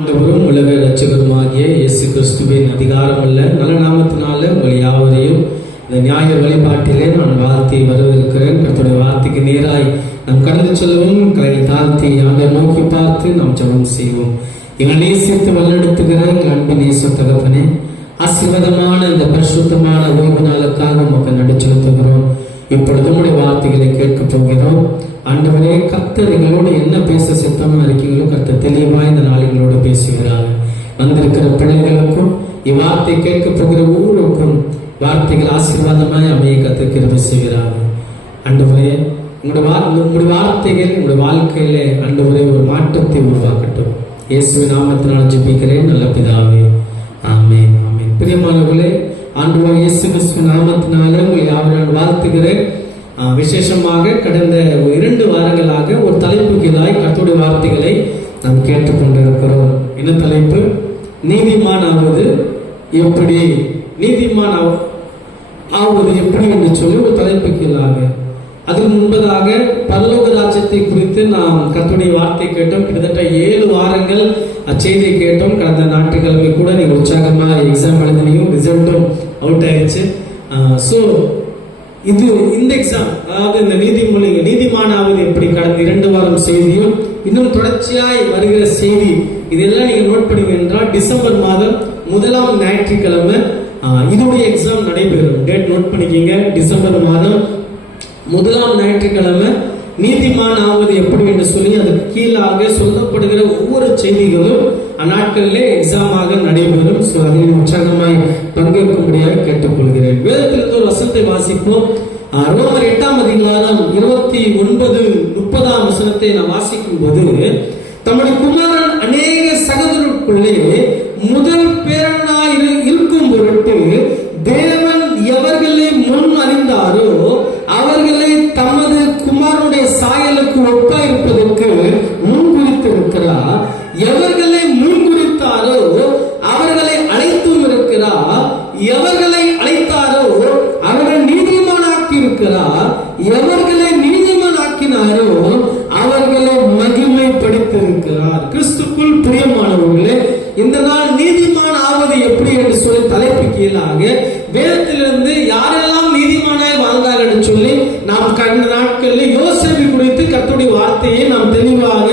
ஆண்டவரும் உலக இரட்சகருமாகிய இயேசு கிறிஸ்துவின் அதிகாரமுள்ள நல்ல நாமத்தினால உங்கள் யாவரையும் இந்த ஞாயிறு வழிபாட்டிலே நான் வாழ்த்தி வரவிருக்கிறேன். கர்த்தருடைய வார்த்தைக்கு நேராய் நாம் கடந்து செல்வோம். கரையை தாழ்த்தி ஆண்டை நோக்கி பார்த்து நாம் ஜெபம் செய்வோம். எங்கள் நேசித்து வல்லெடுத்துகிற எங்கள் அன்பு நேச தகப்பனே, ஆசீர்வாதமான இந்த பரிசுத்தமான ஓய்வு நாளுக்காக நமக்கு நடு செலுத்துகிறோம். இப்பொழுது உங்களுடைய வார்த்தைகளை கேட்க போகிறோம். ஆண்டவரே, கர்த்தர் எங்களோடு என்ன பேச சித்தமா இருக்கீங்களோ கர்த்தர் தெளிவாய் இந்த நாளுகளோடு பேசுகிறார். வந்திருக்கிற பிள்ளைகளுக்கும் இவ்வார்த்தை கேட்க போகிற ஒவ்வொருக்கும் வார்த்தைகள் ஆசீர்வாதமாய் அமைய கர்த்தர் கிருபை செய்கிறார். ஆண்டவரே, உங்களுடைய வார்த்தைகள் உங்களுடைய வாழ்க்கையிலே ஆண்டவரே ஒரு மாற்றத்தை உருவாக்கட்டும். இயேசுவின் நாமத்தினால் ஜெபிக்கிறேன் நல்ல பிதாவே, ஆமென் ஆமென். பிரியமானவர்களே, ஆண்டவர் இயேசு கிறிஸ்துவின் நாமத்தினால உங்களை யாவரையும் வாழ்த்துகிறேன். விசேஷமாக கடந்த 2 வாரங்களாக ஒரு தலைப்புக்குதாய் கர்த்தருடைய வார்த்தைகளை நாம் கேட்டுக்கொண்டிருக்கிறோம். என்ன தலைப்பு? நீதிமான் ஆவது எப்படி, நீதிமான் ஆவது எப்படி என்று சொல்லி ஒரு தலைப்புக்குள்ளாக. அதுக்கு முன்பதாக பரலோக ராஜ்யத்தை குறித்து நாம் கர்த்தருடைய வார்த்தை கேட்டோம். கிட்டத்தட்ட 7 வாரங்கள் அச்செய்தியை கேட்டோம். கடந்த ஞாயிற்றுக்கிழமை கூட நீங்க உற்சாகமா எக்ஸாம் எழுதினையும் ரிசல்ட்டும் அவுட் ஆயிடுச்சு. இந்த எக்ஸாம், அதாவது இந்த நீதிமானாவது எப்படி கடந்த 2 வாரம் செய்தியும் இன்னும் தொடர்ச்சியாய் வருகிற செய்தி, இதெல்லாம் நீங்க நோட் பண்ணுவீங்க என்றால் டிசம்பர் மாதம் 1ஆம் ஞாயிற்றுக்கிழமை இதோடைய எக்ஸாம் நடைபெறும். Date note பண்ணிக்கீங்க. டிசம்பர் மாதம் 1ஆம் ஞாயிற்றுக்கிழமை நீதிமான் ஆவது எப்படி என்று சொல்லி அதுக்கு கீழாக சொல்லப்படுகிற ஒவ்வொரு செய்திகளும் அந்நாட்களிலே எக்ஸாமாக நடைபெறும். அதில் உற்சாகமாய் பங்கேற்கும்படியாக கேட்டுக்கொள்கிறேன். வேதத்திலிருந்து ஒரு வசனத்தை வாசிப்போம். ரோமர் 8ஆம் அதிகாரம் 29-30ஆம் வசனத்தை நாம் வாசிக்கும் போது, தம்முடைய குமாரன் அநேக சகோதரருக்குள்ளே முதல் பேரனாய் இருக்கும் பொருட்டு தேவன் எவர்களை முன் அறிந்தாரோ அவர்களை தமது குமாரனுடைய சாயலுக்கு ஒப்பாயிருப்பதற்கு முன்குறித்திருக்கிறார். எவர்களை முன்குறித்தாரோ அவர்களை அழைத்தும் இருக்கிறார். எவர்களை அழைத்தாரோ அவர்கள் நீதிமானாக்கி இருக்கிறார். எவர்களை நீதிமானாக்கினாரோ அவர்களை மகிமைப்படுத்தியிருக்கிறார். கிறிஸ்துக்குள் பிரியமானவர்களே, இந்த நாள் நீதிமான் ஆவது எப்படி என்று சொல்லி தலைப்பு கீழாக வேதத்திலிருந்து யாரெல்லாம் நீதிமானாய் வாழ்ந்தார்கள் என்று சொல்லி நாம் கடந்த நாட்களில் யோசேப்பு குறித்து கர்த்தருடைய வார்த்தையை நாம் தெளிவாக,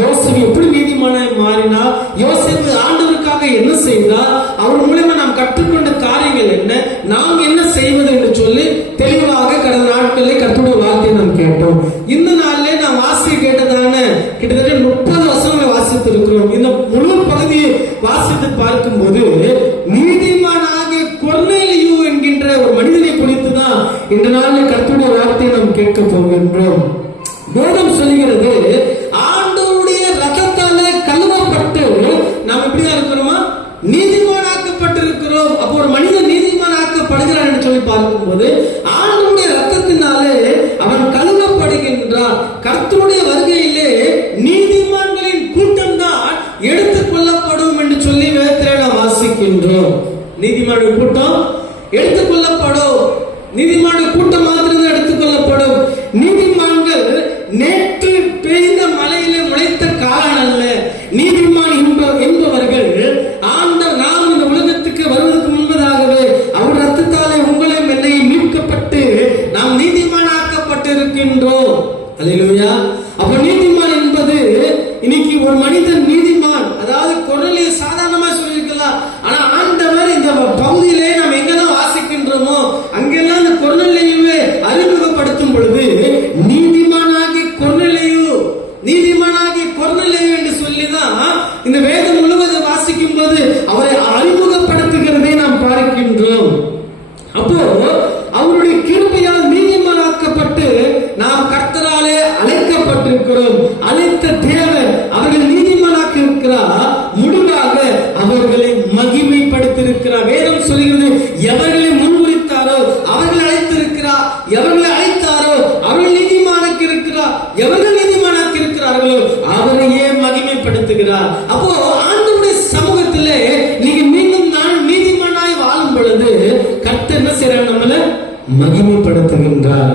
யோசேப்பு எப்படி நீதிமானாய் மாறினார், யோசேப்பு ஆண்டவருக்காக என்ன செய்தார், அவர் மூலமா நாம் கற்றுக்கொண்ட காரியங்கள் என்ன, நாம் என்ன செய்வது என்று சொல்லி தெளிவாக கடந்த நாட்களில் கர்த்தருடைய வார்த்தையை நாம் கேட்டோம். இந்த நாளிலே நாம் வாசிக்க கேட்டதான கிட்டத்தட்ட 30 வசனங்களை வாசித்து இருக்கிறோம். இந்த முழு பகுதியை வாசித்து பார்க்கும் போது நீதிமானாகிய கொர்நேலியு என்கின்ற ஒரு மனிதனை குறித்து தான் இந்த நாளில் கர்த்தருடைய வார்த்தையை நாம் கேட்க போகின்றோம். வேதம் சொல்கிறது, ஆண்டவருடைய ரத்தத்தாலே கழுவப்பட்டு நாம் எப்படிதான் இருக்கிறோமா, நீதிமானாக்கப்பட்டிருக்கிறோம். அப்போ ஒரு மனிதன் நீதிமானாக்கப்படுகிறான் என்று சொல்லி பார்க்கும்போது ஆண்டவருடைய ரத்தத்தினாலே அவன் கழுவப்படுகின்றான். கர்த்தருடைய வருகையிலே நீதிமான்களின் கூட்டம் தான் எடுத்துக் கொள்ளப்படும் என்று சொல்லி வேதத்திலே நாம் வாசிக்கின்றோம். நீதிமான்கள் கூட்டம் எடுத்துக் கொள்ளப்படும். நீதிமான்கள் கூட்டம் மாத்திரம் எடுத்துக் கொள்ளப்படும். நீதிமான்கள் நேற்று பெய்த மழையிலே முளைத்த காளான் அல்ல. நீதிமான் என்பவர்கள் நாம் இந்த உலகத்துக்கு வருவதற்கு முன்பதாகவே அவர் ரத்தத்தாலே உங்களையும் என்னையும் மீட்கப்பட்டு நாம் நீதிமானாக்கப்பட்டிருக்கின்றோம். அல்லேலூயா. அப்ப நீதிமான் என்பது இன்னைக்கு ஒரு மனிதன் நீதிமான், அதாவது கொர்நேலியு சாதாரணமா சொல்லியிருக்கலாம். ஆனா ஆண்டவர் இந்த பகுதியிலே நாம் எங்கெல்லாம் வாசிக்கின்றோமோ அங்கெல்லாம் இந்த கொர்நேலியுவை அறிமுகப்படுத்தும் பொழுது நீதிமானாகிய கொர்நேலியு என்று சொல்லிதான் இந்த வேதம் முழுவதும் வாசிக்கும் போது அவரை அறிமுகப்படுத்துகிறதை நாம் பார்க்கின்றோம். அப்போ அவருடைய கிருபையால் நீதிமானாக்கப்பட்டு நாம் கர்த்தராலே அழைக்கப்பட்டிருக்கிறோம். அழைத்த தேவன் அவர்கள் நீதிமானாக்கி இருக்கிறார். முடிவாக அவர்களை மகிமைப்படுத்தியிருக்கிறார். வேதம் சொல்கிறது, எவர்களை முன்குறித்தாரோ அவர்களை அழைத்திருக்கிறார். எவர்களை அழைத்தாரோ அவர்கள் நீதிமானாக்கி இருக்கிறார். எவர்கள் நீதிமானாக்கி இருக்கிறார்களோ அவரையே மகிமைப்படுத்துகிறார். அப்போ ஆண்டவருடைய சமூகத்திலே நீங்க மீண்டும் நான் நீதிமானாய் வாழும் பொழுது கர்த்தர் என்ன செய்றார்? நம்மளை மகிமைப்படுத்துகின்றார்.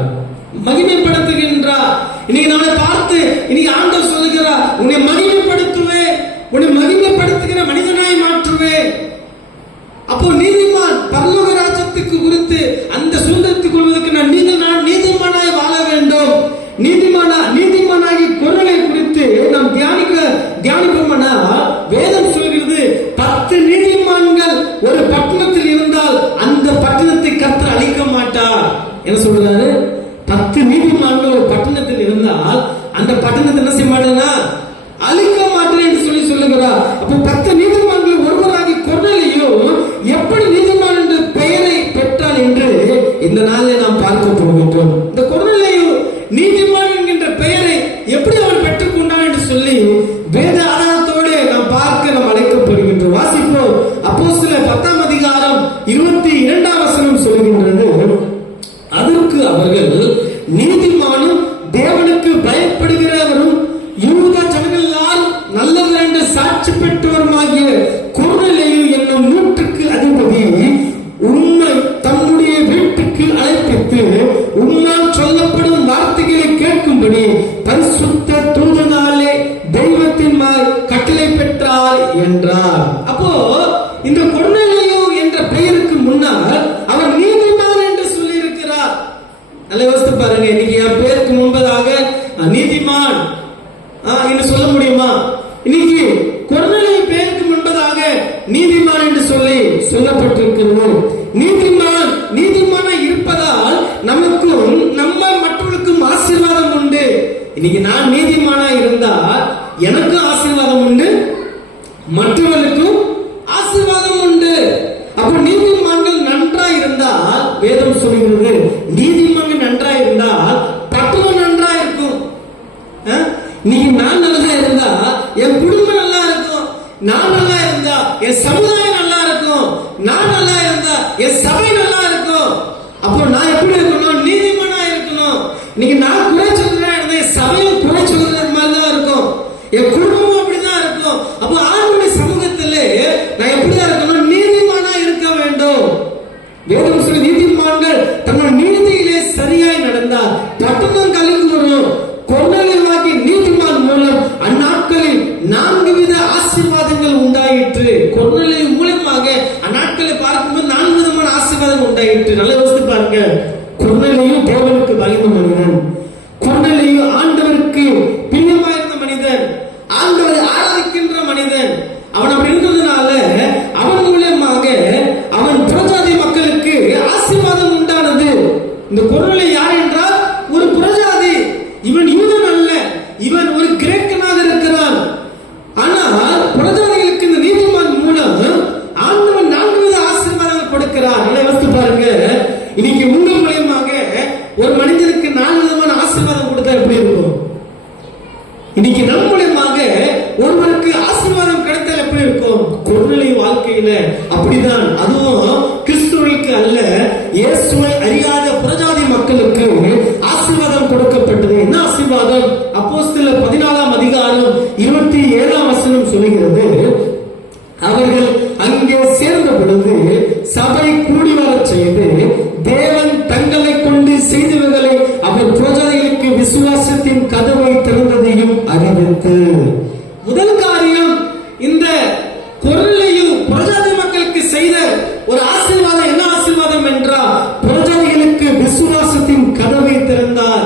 இன்னைக்கு நம்மளை பார்த்து இன்னைக்கு ஆண்டவர் சொல்லுகிறார், உன்னை மகிமைப்படுத்துவேன், உன்னை மகிமைப்படுத்தி அப்போ 10 நீதிமான்கள் ஒருவராகி கொர்நேலியு எப்படி நீதிமான் என்ற பெயரை பெற்றான் என்று இந்த நாளில் நாம் பார்க்க போகின்றோம். இந்த கொர்நேலியு நீதிமான் என்கின்ற பெயரை எப்படி அவன் பெற்றுக் கொண்டான் என்று சொல்லி வேத ஆதாரத்தோடு நாம் பார்க்க நாம் அழைக்கப்படுகின்றோம். வாசிப்போம். அப்போஸ்தலர் 10ஆம் அதிகாரம் 22ஆம் வசனம் சொல்கின்றது, அதற்கு அவர்கள், நீதிமானும் தேவனுக்கு பயப்படுகிறவரும் யூத ஜனங்களால் நல்லவர் என்று சாட்சி பெற்றவருமாகிய கொர்நேலியு என்னும் 100க்கு அதிபதி உம்மை தம்முடைய வீட்டுக்கு அழைப்பித்து உம்மால் சொல்லப்படும் வார்த்தைகளை கேட்கும்படி பரிசுத்த தூதனாலே தெய்வத்தின் மேல் கட்டளை பெற்றார் என்றார். அப்போ இந்த கொர்நேலியு என்ற பெயருக்கு முன்னால் அவர் நீதிமான் என்று சொல்லி இருக்கிறார். நல்ல யோசித்து பாருங்க. இன்னைக்கு என் பேருக்கு முன்பதாக நீதிமான் என்று சொல்ல முடியுமா? இன்னைக்கு கொர்நேலியு பேருக்கு முன்பதாக நீதிமான் என்று சொல்லி சொல்லப்பட்டிருக்கிறது. நீதிமானா இருப்பதால் நமக்கும் நம்ம மற்றவர்களுக்கும் ஆசீர்வாதம் உண்டு. இன்னைக்கு நான் நீதிமானா இருந்தால் எனக்கும் ஆசீர்வாதம் உண்டு, மற்றவர்களுக்கும் ஆசீர்வாதம் உண்டு. அப்ப நீதிமான்கள் நன்றா இருந்தால் வேதம் சொல்கிறது, நீதிமான்கள் நன்றா இருந்தால் பட்டணம் நன்றா இருக்கும். நீங்க நான் நல்லா இருந்தா என் குடும்பம் நல்லா இருக்கும், நான் நல்லா இருந்தா என் சமுதாயம் நல்லா இருக்கும், நான் நல்லா இருந்தா என் சபை நல்லா இருக்கும். அப்போ நான் எப்படி இருக்கணும்? நீதிமானா இருக்கணும். இன்னைக்கு நான் குறை சொல்றேன், என் சபையும் குறை சொல்றது மாதிரி தான் இருக்கும், என் குடும்பமும் அப்படிதான் இருக்கும். அப்போ ஆண்டுடைய சமூகத்திலே நான் எப்படிதான் இருக்கணும்? நீதிமானா இருக்க வேண்டும். வேதம் சொல்லி நீதிமான்கள் தங்கள் நீதியிலே சரியாய் நடந்தால் பட்டணம் கலந்து வரும். கொர்நேலியுவாகிய நீதிமான் மூலம் அந்நாட்களில் 4 வித ஆசீர்வாதங்கள் உண்டாயிற்று. கொர்நேலியு மூலமாக அந்நாட்களை பார்க்கும்போது 4 விதமான ஆசீர்வாதம் உண்டாயிற்று. நல்லா யோசித்து பாருங்க. கொர்நேலியு தேவனுக்கு பயந்த மனிதன், கொர்நேலியு ஆண்டவருக்கு பிரியமாயிருந்த மனிதன், ஆண்டவரை ஆராதிக்கின்ற மனிதன். அவன் அப்படி இருந்ததுனால அவன் மூலமாக அவன் புறஜாதி மக்களுக்கு ஆசீர்வாதம் உண்டானது. இந்த கொர்நேலியு யார் என்றால் ஒரு புறஜாதி. இவன் யூதன் அல்ல, இவன் ஒரு கிரேக்கனாக இருக்கிறான். ஆனால் புறஜாதிகளுக்கு இந்த நீதிமான் மூலம் ஆண்டவன் 4 வித ஆசீர்வாதங்கள் கொடுக்கிறார். நல்லா யோசித்து பாருங்க. இன்னைக்கு உங்கள் மூலமாக ஒரு மனிதனுக்கு 4 விதமான ஆசீர்வாதம் கொடுத்தா எப்படி இருக்கும்? இன்னைக்கு நம் மூலமாக ஒருவருக்கு ஆசீர்வாதம் கிடைத்தால் எப்படி இருக்கும்? கொர்நேலியு வாழ்க்கையில அப்படிதான். அதுவும் கிறிஸ்துவுக்கு அல்ல, இயேசுவை அறியாத புறஜாதி மக்களுக்கு ஆசீர்வாதம் கொடுக்கப்பட்டது. என்ன ஆசீர்வாதம்? அப்போஸ்தலர் 14ஆம் அதிகாரம் 27ஆம் வசனம் சொல்கிறது, அவர்கள் அங்கே சேர்ந்த பொழுது சபை கூடி வரச் செய்து தேவன் தங்களை கொண்டு செய்தவர்களை அவர் புறஜாதிகளுக்கு விசுவாசத்தின் கதவை திறந்ததையும் அறிவித்து. முதல் காரியம், இந்த கொர்நேலியு புறஜாதி மக்களுக்கு செய்த ஒரு ஆசீர்வாதம். என்ன ஆசீர்வாதம் என்றால் புறஜாதிகளுக்கு விசுவாசத்தின் கதவை திறந்தார்.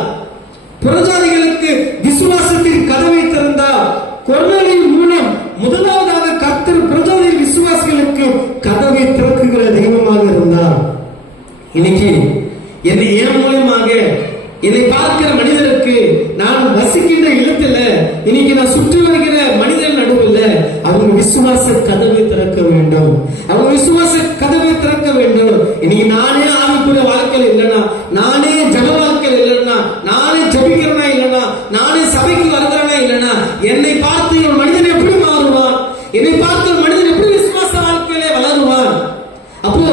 புறஜாதிகளுக்கு விசுவாசத்தின் கதவை திறந்தார். கொர்நேலியு மூலம் முதலாவதாக கர்த்தர் புறஜாதி விசுவாசிகளுக்கு கதவை திறக்குகிற தெய்வமாக இருந்தார். இன்னைக்கு என்னை என் மூலமாக என்னை பார்க்கிற மனிதருக்கு, நான் வசிக்கின்ற இடத்துல, இன்னைக்கு நான் சுற்றி வருகிற மனிதன் நடுவில் அவங்க விசுவாச கதவை திறக்க வேண்டும். அவங்க விசுவாச கதவை திறக்க வேண்டும். இன்னைக்கு நானே ஆவிக்குரிய வாழ்க்கையில் இல்லைன்னா, நானே ஜன வாழ்க்கையில் இல்லைன்னா, நானே ஜபிக்கிறனா இல்லைன்னா, நானே சபைக்கு வருகிறனா இல்லைன்னா, என்னை பார்த்து ஒரு மனிதன் எப்படி மாறுவான்? என்னை பார்த்து ஒரு மனிதன் எப்படி விசுவாச வாழ்க்கையிலே வளருவான்? அப்போ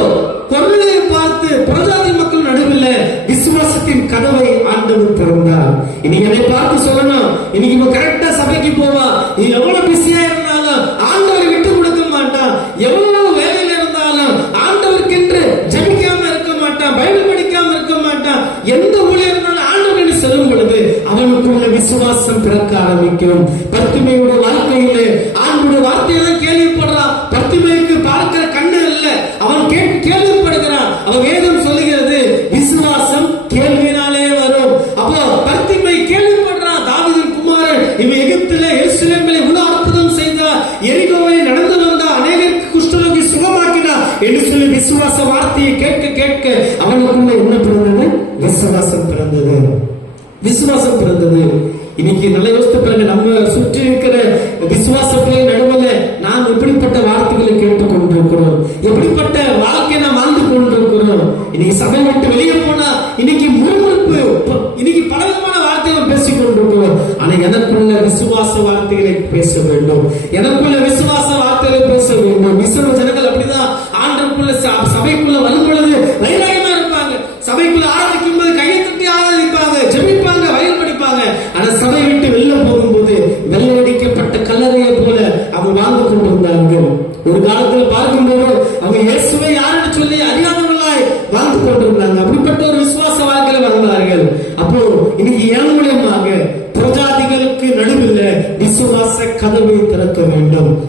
கொர்நேலியு பார்த்து புறஜாதி மக்கள் நடுவில் விசுவாசத்தின் கதவை ஆண்டவர் திறந்தார். இன்னைக்கு என்னை பார்த்து சொல்லணும், இன்னைக்கு இவன் கரெக்டா சபைக்கு போவான், நீ எவ்வளவு பிஸியா இருந்தாலும் ஆண்டவரை விட்டு கொடுக்க மாட்டான், எவ்வளவு வேலையில இருந்தாலும் ஆண்டவருக்கென்று ஜபிக்காம இருக்க மாட்டான், பைபிள் படிக்காம இருக்க மாட்டான், எந்த ஊழியர் இருந்தாலும் ஆண்டவர் என்று சொல்லும் பொழுது அவனுக்குள்ள விசுவாசம் பிறக்க ஆரம்பிக்கும். பர்திமேயுடைய வாழ்க்கையிலே ஆண்டவருடைய வார்த்தையெல்லாம் கேள்விப்படுறான். பர்திமேயுக்கு பார்க்கிற கண்ணு அல்ல, அவன் கேள்விப்படுகிறான். அவன் வேதம் சொல்லுகிறது, விசுவாசம் கேள்வினாலே வரும். அப்போ பர்திமேயு கேள்விப்படுறான், தாவீதின் குமாரன் இவன் எகிப்திலே எருசலேமிலே இவ்வளவு அற்புதம் செய்தார், எரிகோவை நடந்து வந்தார், அநேகருக்கு குஷ்டரோகி சுகமாக்கினார் என்று சொல்லி விசுவாச வார்த்தையை கேட்க கேட்க அவனுக்குள்ள என்ன பிறந்தது? விசுவாசம் பிறந்தது. விசுவாசம் பிறந்தது. இன்னைக்கு நல்ல யோசித்து பாருங்க, நம்ம சுற்றி இருக்கிற விசுவாச பிள்ளை நடுவில் நாங்க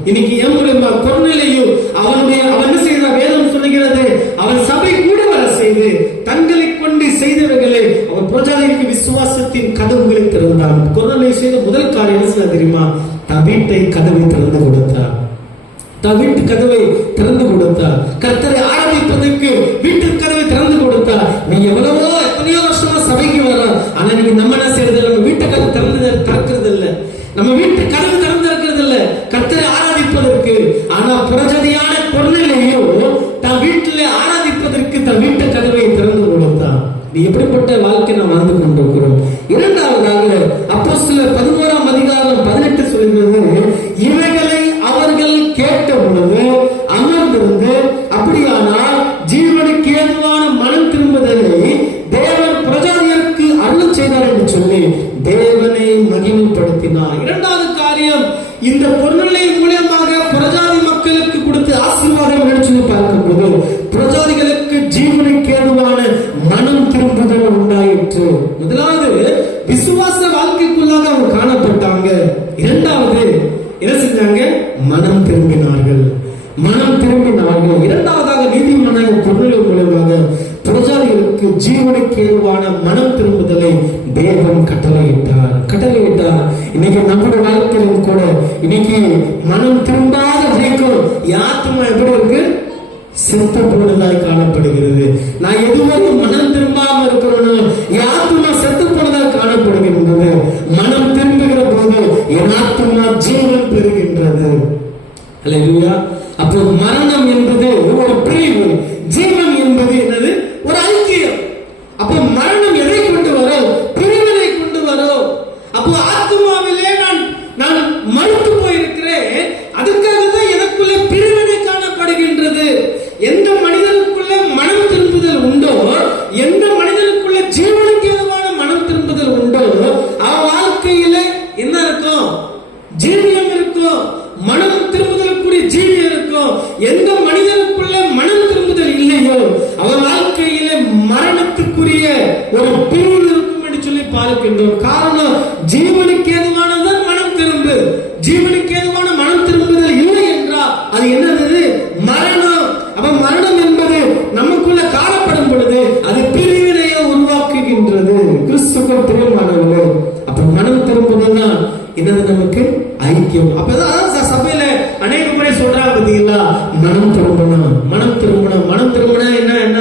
இன்னைக்கு என் மூலமா கொர்நேலியு அவன் என்ன செய்த வேதம் சொல்லுகிறது, அவன் சபை கூட வர செய்து தங்களை கொண்டு செய்தவர்களை அவன் புரஜாதிகளுக்கு விசுவாசத்தின் கதவுகளை திறந்தான். கொர்நேலியு செய்த முதல் காரியம் என்ன செய்ய தெரியுமா? தன் வீட்டை கதவை திறந்து கொடுத்தார். தன் வீட்டு கதவை திறந்து கொடுத்தார். கர்த்தரை ஆராதிப்பதற்கு வீட்டு கதவை திறந்து கொடுத்தார். நீங்க எத்தனையோ வருஷமா சபைக்கு வர, ஆனா நீங்க நம்ம என்ன செய்யறது இல்லை, நம்ம வீட்டு கதவு திறக்கிறது இல்லை, நம்ம வீட்டு கதவு திறந்து இருக்கிறது இல்லை கர்த்தரை ஆராதிப்பதற்கு. ஆனா புரஜதியான கொர்நேலியு தன் வீட்டிலே ஆராதிப்பதற்கு தன் வீட்டு கதவை திறந்து கொடுத்தார். இது எப்படிப்பட்ட வாழ்க்கை நாம் வாழ்ந்து கொண்டிருக்கிறோம். இரண்டாவதாக அப்போஸ்தலர் 11ஆம் அதிகாரம் 18 சொல்கிறது, இவைகளை அவர்கள் கேட்ட பொழுது அமர்ந்திருந்து, அப்படியானால் ஜீவனுக்கு ஏதுவான மனம் திரும்புதலை தேவன் புரஜாதியருக்கு அருள் செய்தார் என்று சொல்லி தேவனை மகிமைப்படுத்தினார். இரண்டாவது காரியம், இந்த கொர்நேலியு மூலமாக புரஜாதி மக்களுக்கு கொடுத்து ஆசீர்வாதம் நினைச்சு பார்க்கும்போது புரஜாதிகளுக்கு ஜீவனுக்கு ஏதுவான மனம் திரும்புதல் உண்டாயிற்று. முதலாவது விசுவாச வாழ்க்கைக்குள்ளாக அவங்க காணப்பட்டாங்க. இரண்டாவது என்ன செஞ்சாங்க? மனம் திரும்பினார்கள். மனம் திரும்பினார்கள். இரண்டாவதாக நீதிமானாகிய கொர்நேலியு மூலமாக புரஜாதிகளுக்கு ஜீவனுக்கு ஏதுவான மனம் திரும்புதலை தேவன் கட்டளையிட்டார். இன்னைக்கு நம்முடைய வாழ்க்கையிலும் கூட இன்னைக்கு மனம் திரும்பாத வரைக்கும் ஆத்துமா எப்படி இருக்கு? செத்து போனதாய் காணப்படுகிறது. நான் எதுவரை மனம் திரும்பாம இருக்கிறோன்னு ஆத்துமா செத்து போனதாய் காணப்படுகின்றது. மனம் திரும்புகிற போது என் ஆத்துமா ஜீவன் பெறுகின்றது. அல்லேலூயா. அப்போ மரணம் என்பது ஒரு பிரிவு, ஜீவன் என்பது என்னது? ஒரு ஐக்கியம். அப்போ மரணம் எதை கொண்டு வரும்? பிரிவினை கொண்டு வரும். அப்போ ஆத்துமாவிலே நான் மறுத்து போயிருக்கிறேன், அதுக்காக தான் எனக்குள்ள பிரிவினை காணப்படுகின்றது. எந்த மனிதனுக்குள்ள மனம் திரும்புதல் உண்டோ, எந்த மனிதனுக்குள்ள ஜீவனுக்கு ஏதுவான மனம் திரும்புதல் உண்டோ, அவன் வாழ்க்கையில என்ன இருக்கும்? ஜீவியம் இருக்கும். மனம் திரும்புதலுக்குரிய ஜீவியம் இருக்கும். எந்த மனிதனுக்குள்ள மனம் திரும்புதல் இல்லையோ அவன் வாழ்க்கையில மரணத்துக்குரிய ஒரு பிரிவு இருக்கும் என்று சொல்லி பார்க்கின்றோம். காரணம், ஜீவனுக்கு ஏதுவானதான் மனம் திரும்பு. ஜீவனுக்கு ஏதுவான மனம் திரும்புதல் இல்லை என்றால் அது என்னது? மரணம். அப்ப மரணம் என்பது நமக்குள்ள காணப்படும் பொழுது அது பிரிவினையை உருவாக்குகின்றது. கிறிஸ்துவுக்குள் பிரியமானவர்களே, அப்ப மனம் திரும்புதல் தான் என்னது? நமக்கு ஐக்கியம். அப்பதான் சபையில அநேக முறை சொல்றாங்க பாத்தீங்களா, மனம் திரும்பணும், மனம் திரும்பணும். மனம் திரும்பினா என்ன?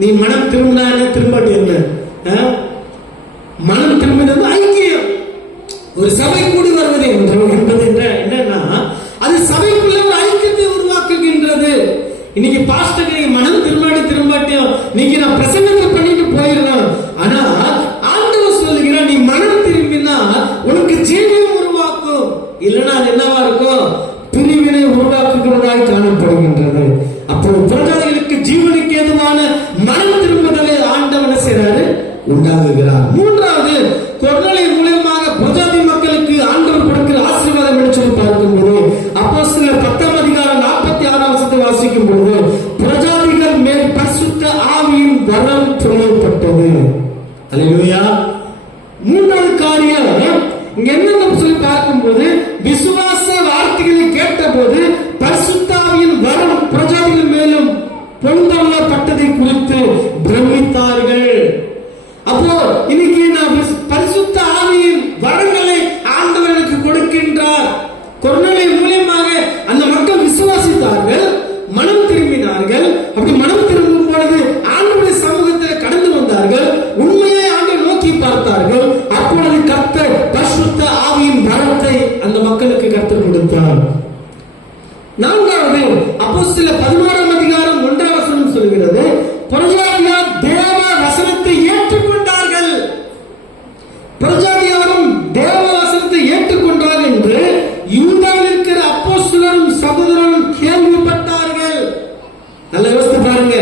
நீ மனம் திரும்பினா என்ன, திரும்பாட்டி என்ன? மனம் திரும்பினது ஐக்கியம். ஒரு சபை கூடி வருவது என்பது என்னன்னா, அது சபைக்குள்ள ஒரு ஐக்கியத்தை உருவாக்குகின்றது. இன்னைக்கு பாஸ்டர் நீங்க மனம் திரும்பாட்டியும் நீங்க நான் பிரசங்கத்தை பண்ணிட்டு போயிடலாம். ஆனா ஆண்டவர் சொல்லுகிறார், நீ மனம் திரும்பினா உனக்கு ஜீவியம் உருவாக்கும். இல்லைன்னா அது என்னவா இருக்கும்? பிரிவினை உருவாக்குகிறதாய் காணப்படுகின்றது. அப்போ புரஜாதிகளுக்கு ஜீவனுக்கு ஏதுவான மனம் திரும்புதலை ஆண்டவன் செய்றாரு, உண்டாகுகிறார். மூன்றாவது, கொர்நேலியு மூலமாக புரஜாதி மக்களுக்கு ஆண்டவர் கொடுக்கிற ஆசீர்வாதம் என்று சொல்லி பார்க்கும்போது அப்போஸ்தலர் 10ஆம் அதிகாரம் 46ஆம் வசனத்தை வாசிக்கும் பொழுது புரஜாதிகள் மேல் பரிசுத்த ஆவியின் வரம் சொல்லப்பட்டது. அல்லேலூயா. மூன்றாவது காரியம் இங்க என்ன சொல்லி பார்க்கும்போது, விசுவாச வார்த்தைகளை கேட்ட போது பரிசுத்த ஆவியின் வரம் புரஜாதிகள் மேலும் பொழுந்தள்ளப்பட்டதை குறித்து பிரமித்தார்கள். அப்போ இன்னைக்கு நான் பரிசுத்த ஆவியின் வரங்களை ஆண்டவர் எனக்கு கொடுக்கின்றார். கொர்நேலியு மூலமாக அந்த மக்கள் விசுவாசித்தார்கள், மனம் திரும்பினார்கள். அப்படி மனம் திரும்பும் பொழுது ஆண்டவருடைய சமூகத்தில் கடந்து வந்தார்கள், உண்மையை ஆண்டவர் நோக்கி பார்த்தார்கள். அப்பொழுது கர்த்தர் பரிசுத்த ஆவியின் வரத்தை அந்த மக்களுக்கு கர்த்தர் கொடுத்தார். நான்காவது, அப்போஸ்தலர் 11ஆம் அதிகாரம் 1ஆம் வசனம் சொல்கிறது, புரஜாதியார் தேவ வசனத்தை ஏற்றுக்கொண்டார்கள். புரஜாதியாரும் தேவ வசனத்தை ஏற்றுக்கொண்டார்கள் என்று யூதாவில் இருக்கிற அப்போஸ்தலரும் சகோதரரும் கேள்விப்பட்டார்கள். நல்ல யோசித்து பாருங்க.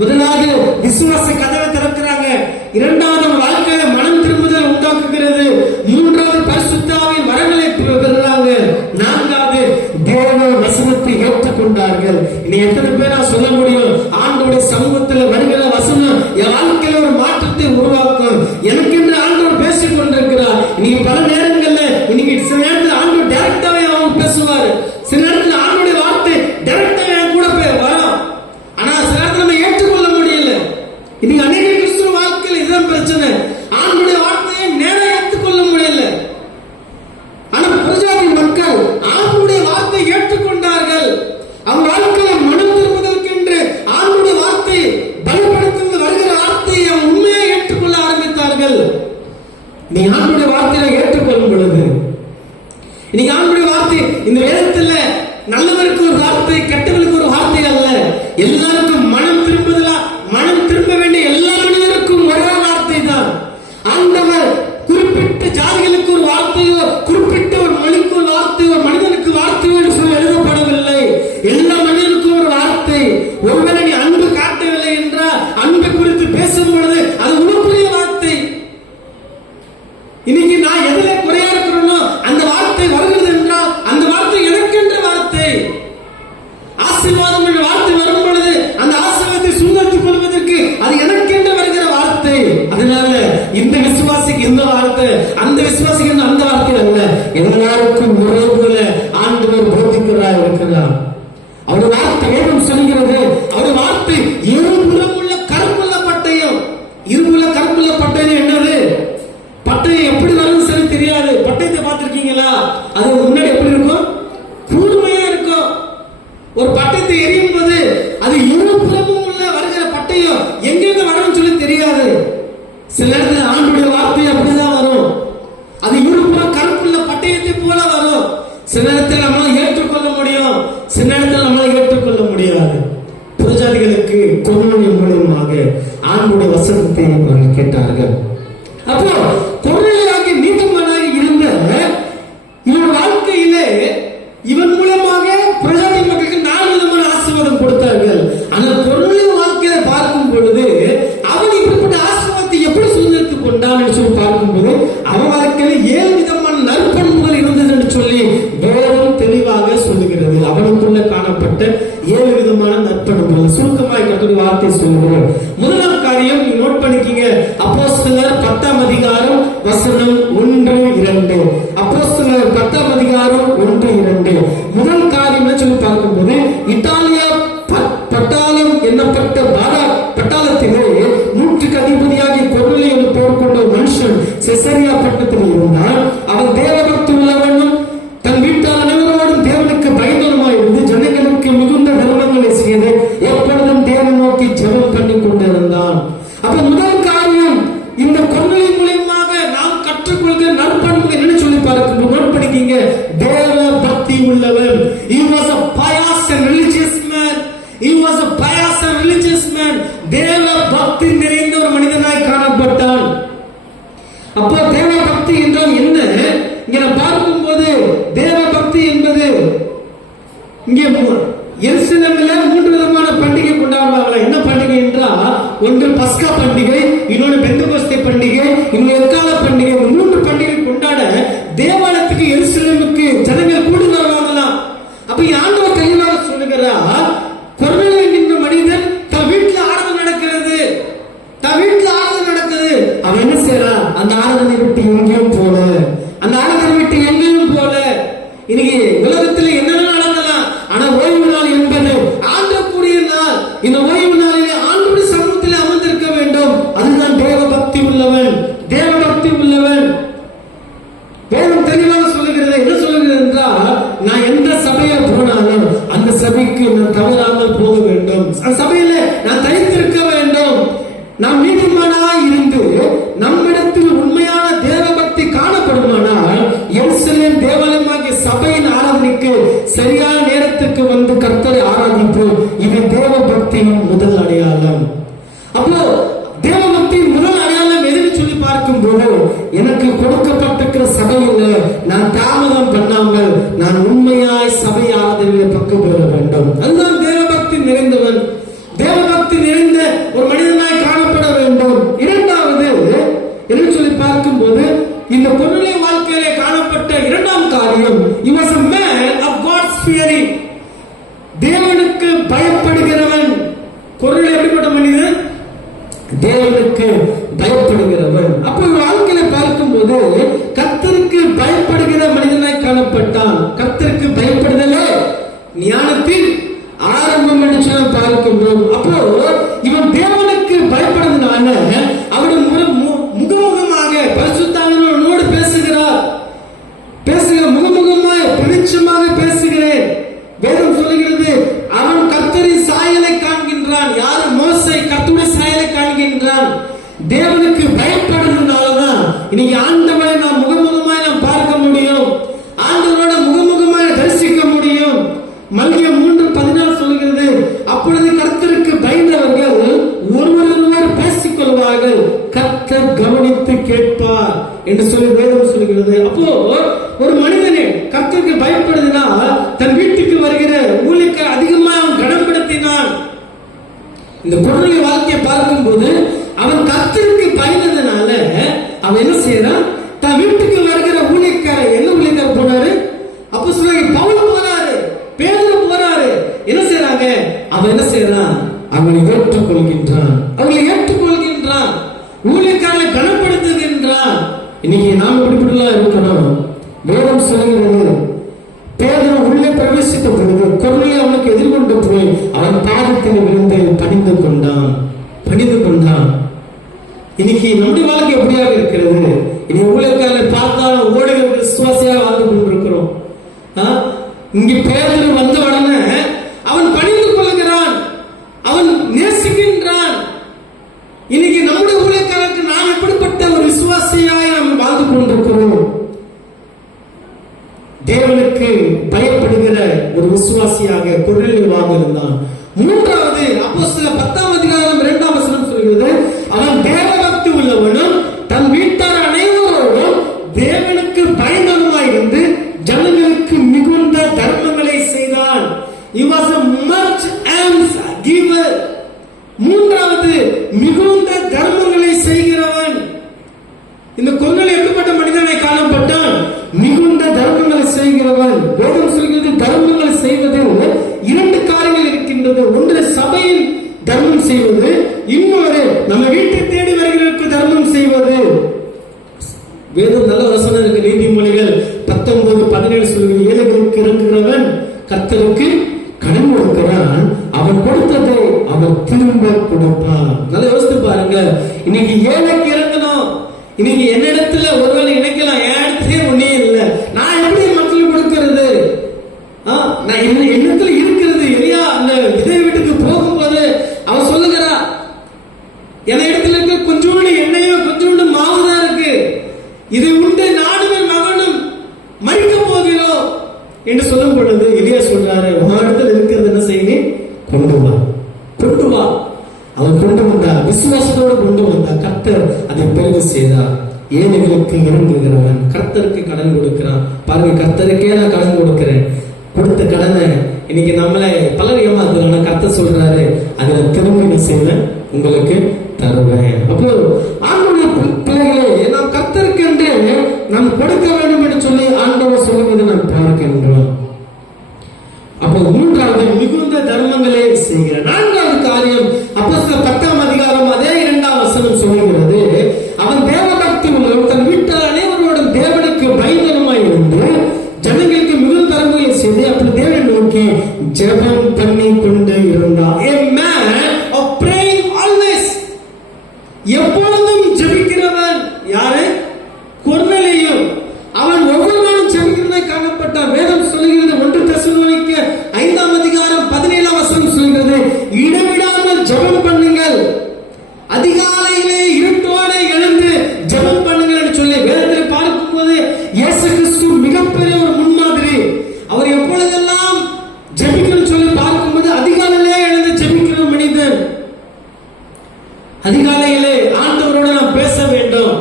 முதலாவது விசுவாச கதவை திறக்கிறாங்க. இரண்டாவது வாழ்க்கையில மனம் திரும்புதல் உண்டாக்குகிறது. மூன்றாவது பரிசுத்த ஆவியின் வரங்களை பெறுறாங்க. நான்காவது தேவ வசனத்தை ஏற்றுக்கொண்டார்கள். இனி எத்தனை பேரா சொல்ல முடியும், ஆண்டவருடைய சமூகத்தில் வருகிற வசனம் என் வாழ்க்கையில ஒரு மாற்றத்தை உருவாக்கும், எனக்கு என்று ஆண்டவர் பேசிக் கொண்டிருக்கிறார். இன்னைக்கு பல நேரங்கள்ல இன்னைக்கு சில நேரத்தில் ஆண்டவர் டைரக்டாவே அவங்க பேசுவார், சில எல்லாருக்கும் மனம் திரும்புதலா, மனம் திரும்ப வேண்டிய எல்லா மனிதருக்கும் ஒரே வார்த்தை தான். ஆண்டவர் குறிப்பிட்ட ஜாதிகளுக்கு ஒரு வார்த்தையோ, குறிப்பிட்ட ஒரு மொழிக்கு ஒரு வார்த்தையோ, மனிதனுக்கு வார்த்தையோ என்று சொல்லி எழுதப்படவில்லை. எல்லா மனிதனுக்கும் ஒரு வார்த்தை. ஒருவேளை நீ அன்பு காட்டவில்லை என்றால் அன்பை குறித்து பேசும் பொழுது அது உனக்குரிய வார்த்தை. இன்னைக்கு நான் எதிலே குறையா இருக்கிறோனோ அந்த வார்த்தை வருகிறது என்றால் அந்த வார்த்தை எனக்கென்ற வார்த்தை. ஆசீர்வாதம் என்ற வார்த்தை வரும் பொழுது அந்த ஆசீர்வாதத்தை சுதந்திரித்துக் கொள்வதற்கு அது எனக்கென்று வருகிற வார்த்தை. அதனால இந்த விசுவாசிக்கு இந்த வார்த்தை, அந்த விசுவாசிக்கு அந்த வார்த்தை அல்ல, எல்லாருக்கும் ஒரே போல ஆண்டவர் போதிக்கிறார் இருக்கிறார். அவர் வார்த்தை வேதம் சொல்கிறது, அவர் வார்த்தை இருபுறம் உள்ள கருப்புள்ள பட்டயம். இருபுள்ள கருப்புள்ள பட்டயம் என்னது? பட்டயம் எப்படி வரும் சரி தெரியாது. பட்டயத்தை பார்த்திருக்கீங்களா? அது முன்னாடி எப்படி இருக்கும்? கூர்மையா இருக்கும். ஒரு பட்டயத்தை எரியும் போது அது இருபுறமும் உள்ள வருகிற பட்டயம் எங்கிருந்து வரணும்னு சொல்லி தெரியாது. சில இடத்துல ஆண்டுடைய வார்த்தை அப்படிதான் வரும். அது இருபுறம் கருப்புள்ள பட்டயத்தை போல வரும். சில இடத்துல நம்மளால ஏற்றுக்கொள்ள முடியும், சில இடத்துல நம்மளால ஏற்றுக்கொள்ள முடியாது. புதுஜாதிகளுக்கு கொரோனா மூலமாக ஆண்டுடைய வசனத்தை அவர்கள் கேட்டார்கள். அப்போ கொரோனாகி நீதிமானாக இருந்த இவன் வாழ்க்கையிலே இவன் மூலமாக பிரஜாதி மக்களுக்கு 4 விதமான ஆசீர்வாதம் கொடுத்தார்கள். ஆனால் கொரோனா வாழ்க்கையில பார்க்கும் பொழுது அவன் இப்படிப்பட்ட ஆசீர்வாதத்தை எப்படி சுதந்திரித்துக் கொண்டான் என்று சொல்லி பார்க்கும்போது அவன் வாழ்க்கையில 7 விதமான நற்பண்புகள் இருந்தது என்று சொல்லி வேதம் தெளிவாக சொல்லுகிறது. அவனுக்குள்ள காணப்பட்ட 7 விதமான நற்பண்புகள் சுருக்கமாய் கர்த்தருடைய வார்த்தை சொல்லுகிறோம். முதலாம் காரியம் நோட் பண்ணிக்கீங்க. அப்போஸ்தலர் 10ஆம் அதிகாரம் வசனம் 1-2. அப்போஸ்தலர் 10ஆம் அதிகாரம் 1-2. முதல் காரியம் சொல்லி பார்க்கும்போது இத்தாலியா பட்டாளம் என்னப்பட்ட பட்டாளத்திலே 100க்கு அதிபதியாகி கொர்நேலியு என்று பெயர் கொண்ட ஒரு மனுஷன் செசரியா பட்டணத்தில் இருந்தான். அவன் தேவபக்தி உள்ளவனும் தன் வீட்டார் அனைவரோடும் தேவனுக்கு பயந்தவனுமாய் இருந்து ஜனங்களுக்கு மிகுந்த தர்மங்களை செய்து எப்பொழுதும் தேவன் நோக்கி ஜெபம் பண்ணி கொண்டிருந்தான். அப்ப முதல் காரியம் இந்த கொர்நேலியு மூலமாக நாம் கற்றுக்கொள்கிற நற்பண்புகள் என்னன்னு சொல்லி பார்க்கும்போது நோட் பண்ணிக்கீங்க. தேவ பக்தி உள்ளவன். He was a pious and religious man. He was a pious and religious man. தேவ பக்தி நிறைந்த ஒரு மனிதனாய் காணப்பட்டான். அப்போ தேவ பக்தி என்றால் என்ன? இங்க பார்க்கும்போது தேவ பக்தி என்பது இங்கே எருசலேமில் 3 விதமான பண்டிகை கொண்டாடுவாங்க. என்ன பண்டிகை என்றால் ஒன்று பஸ்கா பண்டிகை, இன்னொன்று பெந்தெகோஸ்தே பண்டிகை, இன்னொரு எக்கால பண்டிகை. 3 பண்டிகை கொண்டாட தேவாலயத்துக்கு எருசலேமுக்கு ஜனங்கள் கூடி வருவாங்களாம். அப்ப ஆண்டவர் தெளிவாக சொல்லுகிறார், கொர்நேலியு என்கின்ற மனிதன் தன் வீட்டில் ஆராதனை நடக்கிறது, தன் வீட்டில் ஆராதனை நடக்குது. அவன் என்ன செய்யறான்? அந்த ஆராதனை விட்டு எங்கேயும் போல, அந்த ஆராதனை விட்டு எங்கேயும் போல. இன்னைக்கு உலகத்தில் என்னென்ன நடக்கலாம், ஆனா ஓய்வு நாள் என்பது ஆண்டக்கூடிய நாள். இந்த ஓய்வு நாளிலே ஆண்டோட சமூகத்தில் அமர்ந்திருக்க வேண்டும். அதுதான் தேவ பக்தி உள்ளவன். தேவ பக்தி உள்ளவன். வேதம் தெளிவாக சொல்லுகிறது. என்ன சொல்லுகிறது என்றால், நான் எந்த சபையை போனாலும் அந்த சபைக்கு நான் தவறாமல் போக வேண்டும். அந்த சபையில நான் தனித்திருக்க வேண்டும். நாம் நீதிமானாய் இருந்து நம்மிடத்தில் உண்மையான தேவ பக்தி காணப்படுமானால் எருசலேம் தேவாலயமாகிய சபையின் ஆராதனைக்கு சரியான நேரத்துக்கு வந்து கர்த்தரை ஆராதிப்போம். இது தேவ பக்தியின் முதல் அடையாளம். அப்போ தேவ பக்தியின் முதல் அடையாளம் எதுன்னு சொல்லி பார்க்கும் போது எனக்கு கொடுக்கப்பட்டிருக்கிற சபையில் நான் தாமதம் பண்ணாமல் நான் உண்மையாய் சபை ஆராதனையில் பங்கு பெற வேண்டும். அதுதான் தேவபக்தி நிறைந்தவன், தேவபக்தி நிறைந்த ஒரு மனிதனாய் காணப்பட வேண்டும். இரண்டாவது என்ன சொல்லி பார்க்கும் போது இந்த கொர்நேலியு வாழ்க்கையிலே காணப்பட்ட இரண்டாம் காரியம், he was a man of God's fearing. தேவனுக்கு பயப்படுகிறவன். கொர்நேலியு எப்படிப்பட்ட மனிதன்? தேவனுக்கு பயப்படுகிறவன். அப்ப வாழ்க்கையில பார்க்கும் போது கர்த்தருக்கு பயப்படுகிற மனிதனாய் காணப்பட்டான். கர்த்தருக்கு பயப்படுதலே ஞானத்தின் ஆரம்பம் என்று சொல்ல பார்க்கின்றோம். அப்போ இவன் தேவனுக்கு பயப்படுறதுனால அவருடைய முகமுகமாக பரிசுத்தாவியோடு பேசுகிறார். முகமுகமாய் பிரதிச்சமாக பேசுகிறேன். வேதம் சொல்லுகிறது, அவன் கர்த்தரின் சாயலை காண்கின்றான். யாரு? மோசே கர்த்தருடைய சாயலை காண்கின்றான். தேவனுக்கு பயப்படுறதுனாலதான் இன்னைக்கு ஆண்டவரை நாம் முகமுகமாய் நாம் பார்க்க முடியும். ஆண்டவரோட முகமுகமாய் தரிசிக்க முடியும். மல்கியா 3:14 சொல்லுகிறது, அப்பொழுது கர்த்தர் என்று சொல்லி வேதம் சொல்கிறது. அப்போ ஒரு மனிதனே கர்த்தருக்கு பயப்படுதினால் தன் வீட்டுக்கு வருகிற ஊழியக்காரர் அதிகமாக அவன் கனப்படுத்தினான். இந்த குழந்தை வாழ்க்கையை பார்க்கும் போது அவன் கர்த்தருக்கு பயந்ததுனால அவன் என்ன செய்யறான், தன் வீட்டுக்கு வருகிற ஊழியக்காரர், என்ன ஊழியக்காரர் போனாரு, அப்போ சொல்றாங்க பவுல் போறாரு, பேதுரு போறாரு, என்ன செய்யறாங்க, அவன் என்ன செய்யறான், அவனை ஏற்றுக்கொள்கின்றான், அவங்களை ஏற்றுக்கொள்கின்றான், ஊழியக்காரனை கனப்படுத்துகின்றான். இன்னைக்கு நாம் இப்படிப்பட்டலாம் இருக்கணும். வேதம் சொல்கிறது, பேதுரு உள்ளே பிரவேசித்த பொழுது கொர்நேலியு அவனுக்கு எதிர்கொண்டு போய் அவன் பாதத்தில் விழுந்து பணிந்து கொண்டான். இன்னைக்கு நம்முடைய வாழ்க்கை எப்படியாக இருக்கிறது? இனி ஊழியக்காரனை பார்த்தாலும் ஓடுகிற விசுவாசியாக வாழ்ந்து கொண்டிருக்கிறோம். இங்கு பேதுரு வந்த உடனே அவன் பணிந்து கொள்கிறான், அவன் நேசிக்கின்றான். இன்னைக்கு நம்முடைய ஊழியக்காரருக்கு நாம் எப்படிப்பட்ட ஒரு விசுவாசியாய் நாம் வாழ்ந்து கொண்டிருக்கிறோம்? தேவனுக்கு பயப்படுகிற ஒரு விசுவாசியாக கொர்நேலியுவாக இருந்தான். மூன்றாவது அப்போஸ்தலர் 10ஆம் அதிகாரம் 2ஆம் வசனம் சொல்கிறது, அவன் தேவபக்தி உள்ளவனும் தன் வீட்டார் அனைவரோடும் தேவனுக்கு பயந்தவனுமாயிருந்து ஜனங்களுக்கு மிகுந்த தர்மங்களை செய்தான். He was a much alms giver. மூன்றாவது மிகுந்த தர்மங்களை செய்கிறவன். இந்த கொர்நேலியு எப்படிப்பட்ட மனிதனை காணப்பட்டான்? மிகுந்த தர்மங்களை செய்கிறவன். வேதம் சொல்கிறது தர்மங்களை செய்வதில் இரண்டு காரியங்கள் இருக்கின்றது. ஒன்று சபையில் தர்மம் செய்வது, இன்னொரு நம்ம வீட்டை தேடி வருகிறவர்களுக்கு தர்மம் செய்வது. வேதம் நல்ல வசனம் இருக்கு. நீதிமொழிகள் 19:17 சொல்கிறது, ஏழைகளுக்கு இறங்குகிறவன் கர்த்தருக்கு கடன் கொடுக்கிறான், அவன் கொடுத்ததை அவன் திரும்ப கொடுப்பான். நல்லா யோசித்து பாருங்க. இன்னைக்கு ஏழைக்கு இறங்கணும். இன்னைக்கு என்னிடத்துல ஒருவேளை நினைக்கலாம், என் இடத்துல ஒன்னே இல்லை, நான் எப்படி மக்களுக்கு கொடுக்கிறது? நான் என்னிடத்துல இருக்கிறது. எலியா அந்த விதை வீட்டுக்கு போகும்போது அவன் சொல்லுகிறா, என் இடத்துல இருக்க கொஞ்சோண்டு எண்ணெயோ கொஞ்சோண்டு மாவுதான் இருக்கு, இதை உண்டு நானும் என் மகனும் மறிக்க போகிறோம் என்று சொல்லும் பொழுது எலியா சொல்றாரு, உன் இடத்துல இருக்கிறது என்ன செய்ய, கொண்டு வா. அவன் கொண்டு வந்தா, விசுவாசத்தோடு கொண்டு வந்தா. கர்த்தர் அதை பெருக செய்தார். ஏழைகளுக்கு இறங்குகிறவன், கர்த்தருக்கு கடன் கொடுக்கிறான். பாருங்க, கர்த்தருக்கே நான் கடன் கொடுக்கிறேன். கொடுத்த கடனை இன்னைக்கு நம்மளை பலர் ஏமாத்துறாங்க. கர்த்தர் சொல்றாரு, அதை திரும்ப என்ன செய்வேன், உங்களுக்கு தருவேன். அப்போ ஆண்டவருடைய பிள்ளைகளே, நாம் கர்த்தருக்கு என்று நாம் கொடுக்க வேண்டும் என்று சொல்லி ஆண்டவர் சொல்லுவதை நாம் பார்க்கின்றோம். அப்போ மூன்றாவது மிகுந்த தர்மங்களே செய்கிற. நான்காவது காரியம் அப்போஸ்தலர் 10ஆம் அதிகாரம் அதே 2ஆம் வசனம் சொல்கிறது, அவன் தேவபக்தி உள்ளவன், தன் வீட்டார் அனைவரோடும் தேவனுக்கு பயந்தவனுமாய் இருந்து ஜனங்களுக்கு மிகுந்த தர்மங்களை செய்து அப்படி தேவனை நோக்கி ஜெபம் பண்ணி கொண்டு இருந்தான். A man of praying always, எப்பொழுதும் ஜெபிக்கிறவன். யாரு? கொர்நேலியு. அவன் ஒவ்வொரு நாளும் ஜெபிக்கிறதை காணப்பட்டான். வேதம் சொல்கிறது, 1 தெசலோனிக்கேயர் 5ஆம் அதிகாரம் 17ஆம் வசனம் சொல்கிறது, இடைவிடாமல் ஜெபம் பண்ணுங்கள், அதிகாலையிலே இருட்டோடு எழுந்து ஜெபம் பண்ணுங்கள் என்று சொல்லி வேதத்தில் பார்க்கும்போது இயேசு கிறிஸ்து மிகப்பெரிய ஒரு முன்மாதிரி. அவர் எப்பொழுதெல்லாம் ஜெபிக்கணும்னு சொல்லி பார்க்கும்போது அதிகாலையிலே எழுந்து ஜெபிக்கிற மனிதன். அதிகாலையிலே ஆண்டவரோடு நாம் பேச வேண்டும்.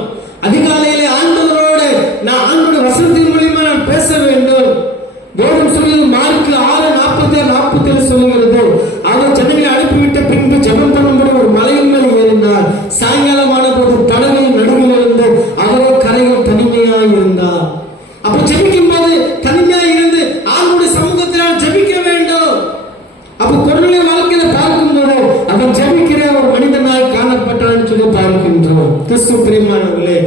அதிகாலையிலே ஆண்டவரோடு நான் ஆண்டவருடைய வசனத்தின் மூலமா நான் பேச வேண்டும். வேதம் சொல்கிறது, மார்க் 6:46-47 சொல்கிறது, அவர் ஜனங்களை அனுப்பிவிட்ட பின்பு ஜெபம் பண்ணும்படி ஒரு மலையின் மேல் ஏறினார். சாயங்காலமான போது கடலின் நடுவில் இருந்து அவரே கரையில் தனிமையாய் இருந்தார். அப்ப ஜெபிக்கும் போது தனிமையாய் இருந்து ஆண்டவருடைய சமூகத்தில் ஜெபிக்க வேண்டும். அப்ப கொர்நேலியு வாழ்க்கையில பார்க்கும்போது அவன் ஜெபிக்கிற ஒரு மனிதனாய் காணப்பட்டான்னு சொல்லி பார்க்கின்றோம். கிறிஸ்து பிரியமானவர்களே,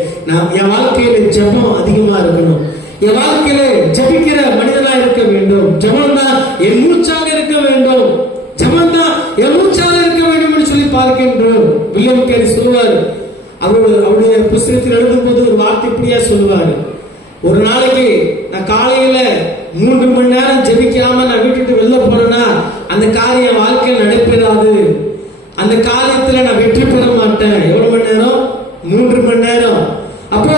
என் வாழ்க்கையில ஜெபம் அதிகமா இருக்கணும். என் வாழ்க்கையில ஜெபிக்கிற மனிதனா இருக்க வேண்டும். ஜெபம் தான் என் மூச்சாக இருக்க வேண்டும். ஜெபம் தான் என் மூச்சாக இருக்க வேண்டும் என்று சொல்லி பார்க்கின்றோம். வில்லியம் கேரி சொல்லுவார், அவருடைய புத்தகத்தில் எழுதும் போது ஒரு வார்த்தை இப்படியா சொல்லுவார், ஒரு நாளைக்கு நான் காலையில 3 மணி நேரம் ஜெபிக்காம நான் வீட்டுக்கு வெளில போனேன்னா அந்த காரியம் வாழ்க்கையில் நடைபெறாது. அந்த காரியத்துல நான் வெற்றி பெற மாட்டேன். எவ்வளவு மணி நேரம்? 3 மணி நேரம். அப்போ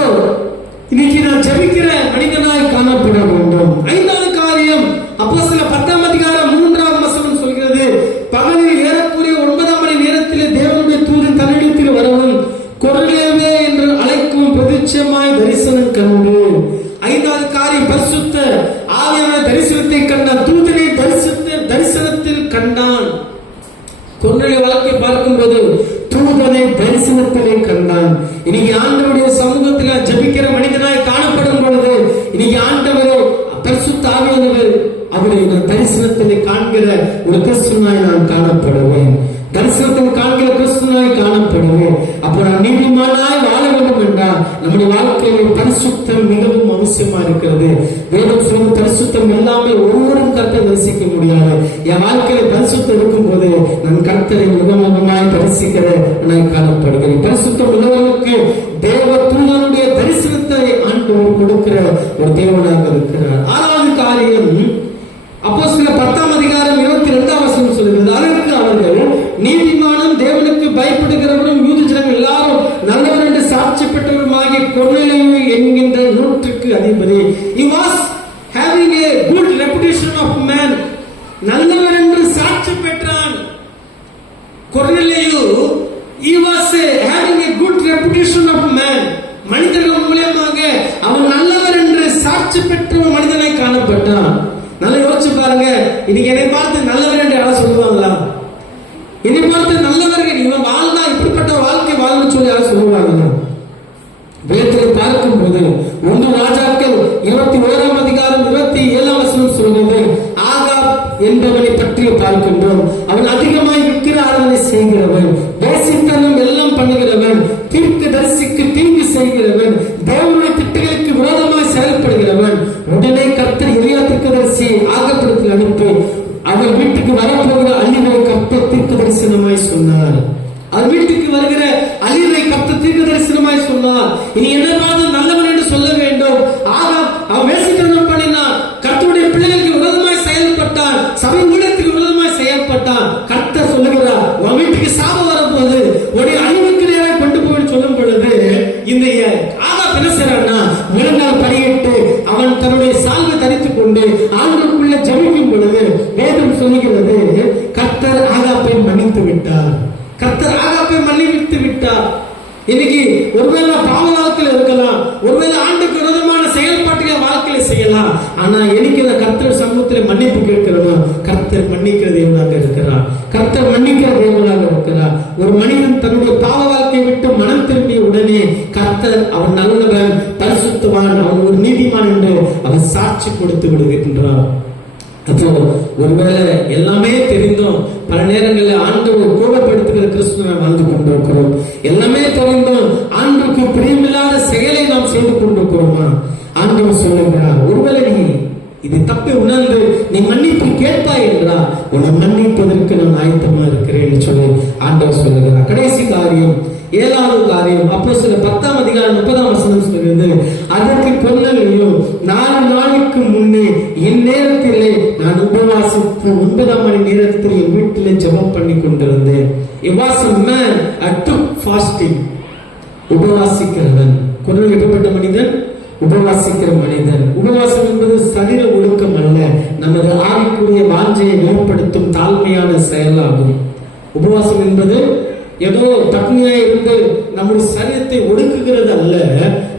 இன்னைக்கு நான் ஜெபிக்கிற மனிதனாய் காணப்பட வேண்டும். 5வது காரியம் அப்போஸ்தலர் 10ஆம் அதிகாரம் 3ஆம் வசனம் சொல்கிறது, பகலில் ஏறக்குறைய 9 மணி நேரத்திலே தேவனுடைய தூதன் தன்னிடத்தில் வரவும் கொர்நேலியுவே என்று அழைக்கும் பிரதிட்சமாய் தரிசனத்தை காண்கிற ஒரு கிறிஸ்துவனாய் நான் காணப்படுவேன். தரிசனத்தை காண்கிற கிறிஸ்துவனாய் காணப்படுவேன். அப்ப நான் நீதிமானாய் வாழ வேண்டும் என்றால் நம்முடைய வாழ்க்கையில் பரிசுத்தம் மிகவும் அவசியமா இருக்கிறது. வேதம் சொல்லும் பரிசுத்தம் எல்லாமே ஒவ்வொருவரும் கர்த்தரை தரிசிக்க முடியாது. என் வாழ்க்கையில பரிசுத்தம் இருக்கும் போது நான் கர்த்தரை முகமுகமாய் தரிசிக்கிற காணப்படுகிறேன். பரிசுத்தம் உள்ளவர்களுக்கு தேவ தூதனுடைய தரிசனத்தை ஆண்டவர் கொடுக்கிற ஒரு தேவனாக இருக்கிறார். ஆறாவது காரியம் அப்போஸ்தலர் 10:22 சொல்கிறது. அதற்கு அவர்கள் நீதிமானும் தேவனுக்கு பயப்படுகிறவரும் யூத ஜனங்கள் எல்லாரும் நல்லவர் என்று சாட்சி பெற்றவருமாகிய கொர்நேலியு என்கின்ற 100க்கு அதிபதி. He was having a good reputation of man. நல்லவர் என்று சாட்சி பெற்றான். கொர்நேலியு he was having a good reputation of man. மனிதர்கள் மூலமாக அவன் நல்லவர் என்று சாட்சி பெற்ற மனிதனாய் காணப்பட்டான். நல்லா யோசிச்சு பாருங்க. இன்னைக்கு என்னை பார்த்து நல்லவர் என்று யாரும் சொல்லுவாங்களா? என்னை பார்த்து நல்லவர்கள் இவன் வாழ்ந்தா இப்படிப்பட்ட வாழ்க்கை வாழ்ந்து சொல்லி யாரும் சொல்லுவாங்களா? வேதத்தை பார்க்கும் போது 1 ராஜாக்கள் 21:27 சொல்வது ஆகாப் என்பவனை பற்றி பார்க்கின்றோம். அவன் அதிகமாய் விக்கிர ஆராதனை செய்கிறவன், வேசித்தனம் எல்லாம் பண்ணுகிறவன், தீர்க்கதரிசிக்கு தீங்கு செய்கிறவன், தேவனுடைய திட்டங்களுக்கு விரோதமாய் செயல்படுகிறவன். உடனே கர்த்தர் எலியா தீர்க்கதரிசி ஆகப்படத்தில் அனுப்பி அவன் வீட்டுக்கு வரப்போகிற அழிவை கர்த்தர் தீர்க்க தரிசனமாய் சொன்னார். அது வீட்டுக்கு வருகிற அழிவை கர்த்தர் தீர்க்க தரிசனமாய் சொன்னார். இனி என்னவாவது நல்லவன் என்று சொல்ல வேண்டும். ஆக அவன் வேசித்தனம் பண்ணினான், கர்த்தருடைய பிள்ளைகளுக்கு விரோதமாய் செயல்பட்டான், சபை ஊழியத்துக்கு விரோதமாய் செயல்பட்டான். கர்த்தர் சொல்லுகிறார், உன் வீட்டுக்கு சாபம் வரப்போது, உடைய அழிவுக்கு நேராக கொண்டு போய் சொல்லும் பொழுது இந்த ஆகாப் என்ன செய்றான்னா முழங்கால் படியிட்டு அவன் தன்னுடைய சால்வை தரித்துக் கொண்டு ஆண்டுக்குள்ள ஜெபிக்கும் பொழுது வேதம் சொல்லுகிறது கர்த்தர் ஆகாப்பை மன்னித்து விட்டார். கர்த்தர் ஆகாப்பை மன்னித்து விட்டார். இன்னைக்கு ஒருவேளை பாவத்தில் இருக்கலாம், ஒருவேளை ஆண்டுக்கு விரோதமான செயல்பாட்டுகளை வாழ்க்கையில செய்யலாம். ஆனா எனக்கு இந்த கர்த்தர் சமூகத்தில் மன்னிப்பு கேட்கிறோம். கர்த்தர் மன்னிக்கிற தேவனாக இருக்கிறார். கர்த்தர் மன்னிக்கிற தேவனாக இருக்கிறார். ஒரு மனிதன் தன்னுடைய பாவ வாழ்க்கையை விட்டு மனம் திரும்பிய உடனே கர்த்தர் அவன் நல்லவன், பரிசுத்தவான், அவன் ஒரு நீதிமான் என்று அவன் சாட்சி கொடுத்து விடுகின்றார். அப்போ ஒருவேளை எல்லாமே தெரிந்தும் பல நேரங்களில் ஆண்டவர் கோபப்படுத்துகிற கிறிஸ்துவை வாழ்ந்து கொண்டிருக்கிறோம். எல்லாமே தெரிந்தும் ஆண்டுக்கு பிரியமில்லாத செயலை நாம் செய்து கொண்டிருக்கிறோமா? ஆண்டவர் சொல்லுகிறார், ஒருவேளை நீ இது தப்பை உணர்ந்து நீ மன்னிப்பு கேட்பாய் என்றால் உன்னை மன்னிப்பதற்கு நான் ஆயத்தமா இருக்கிறேன் சொல்லி ஆண்டவர் சொல்லுகிறார். கடைசி காரியம், 7வது காரியம், அப்போஸ்தலர் 10:30 சொல்கிறது. அதற்கு கொர்நேலியு 4 நாளுக்கு முன்னே இந்நேரத்திலே நான் உபவாசித்து 9 மணி நேரத்தில் என் வீட்டிலே ஜெபம் பண்ணி கொண்டிருந்தேன். He was a man who took fasting. உபவாசிக்கிறவன். கொர்நேலியு எப்படிப்பட்ட மனிதன்? உபவாசிக்கிற மனிதன். உபவாசம் என்பது சரீர ஒழுக்கம் அல்ல, நமது ஆவிக்குரிய வாஞ்சையை வெளிப்படுத்தும் தாழ்மையான செயலாகும். உபவாசம் என்பது ஏதோ தகுதியா இருந்து நம்முடைய சரீரத்தை ஒடுக்குகிறது அல்ல,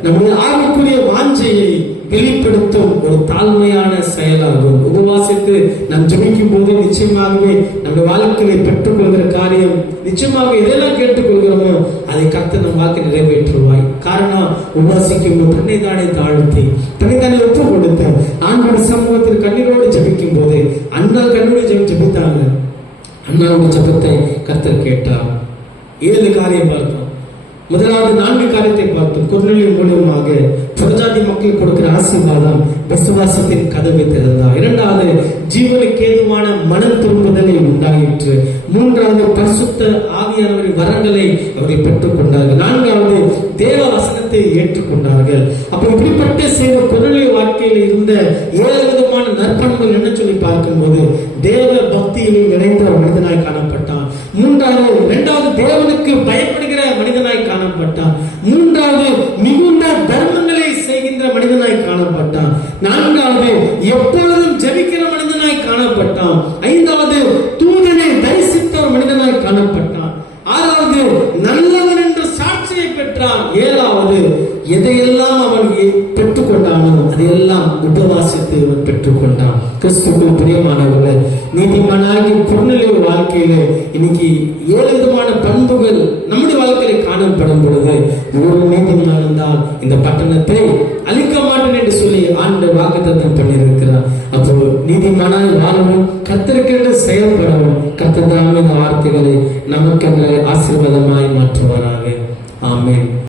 நம்முடைய ஆவிக்குரிய வாஞ்சையை வெளிப்படுத்தும் ஒரு தாழ்மையான செயலாகும். உபவாசித்து நாம் ஜெபிக்கும் போது நிச்சயமாகவே நம்முடைய வாழ்க்கையை பெற்றுக்கொள்கிற காரியம் நிச்சயமாக எதெல்லாம் கேட்டுக்கொள்கிறோமோ அதை கர்த்தர் நம் வாழ்க்கை நிறைவேற்றுவாய். காரணம், உபவாசிக்கும் தன்னை தானே தாழ்த்தி தன்னை தானே ஒப்பு கொடுத்து ஆண்டோட சமூகத்தில் கண்ணீரோடு ஜெபிக்கும் போது அண்ணா கண்ணீரோடு ஜெபித்தாங்க. அண்ணாவுடைய ஜெபத்தை கர்த்தர் கேட்டார். 7 காரியம் பார்த்தோம். முதலாவது 4 காரியத்தை பார்த்தோம். கொர்நேலியு மூலமாக புறஜாதி மக்கள் கொடுக்கிற ஆசீர்வாதம் விசுவாசத்தின் கதவை திறந்தார். 2வது ஜீவனுக்கு ஏதுவான மனம் திரும்புதலை உண்டாயிற்று. 3வது பரிசுத்த ஆவியானவரின் வரங்களை அவர்கள் பெற்றுக் கொண்டார்கள். 4வது தேவ வசனத்தை ஏற்றுக்கொண்டார்கள். அப்ப இப்படிப்பட்ட செய்த கொர்நேலியு வாழ்க்கையில் இருந்த 7 விதமான நற்பண்புகள் என்ன சொல்லி பார்க்கும்போது தேவ பக்தியில் நிறைந்த மனிதனாய் காணப்பட்டான். 2வது தேவனுக்கு பயப்படுகிற மனிதனாய் காணப்பட்டான். 3வது மிகுந்த தர்மங்களை செய்கின்ற மனிதனாய் காணப்பட்டான். 4வது எப்பொழுதும் ஜெபிக்கிற மனிதனாய் காணப்பட்டான். 5வது தூதனை தரிசித்த ஒரு மனிதனாய் காணப்பட்டான். 6வது நல்லவன் என்ற சாட்சியை பெற்றான். 7வது எதையெல்லாம் அவன் பெற்றுக்கொண்டானோ அதையெல்லாம் உபவாசித்து அவன் பெற்றுக்கொண்டான். கிறிஸ்துவுக்குள் பிரியமானவர்களே, நீதிமானாகி கொர்நேலியு வாழ்க்கையில இன்னைக்கு 7 விதமான பண்புகள் நம்முடைய வாழ்க்கையில காணப்படும் பொழுது ஒரு நீதிமான் இருந்தால் இந்த பட்டணத்தை அழிக்க மாட்டேன் என்று சொல்லி ஆண்டவர் வாக்குத்தத்தம் பண்ணியிருக்கிறார். அப்போ நீதிமானாய் வாழவும், கர்த்தருக்கென்று செயல்படவும் கர்த்தர் தாமே இந்த வார்த்தைகளை நமக்கென்று ஆசீர்வாதமாய் மாற்றுவாராக. ஆமென்.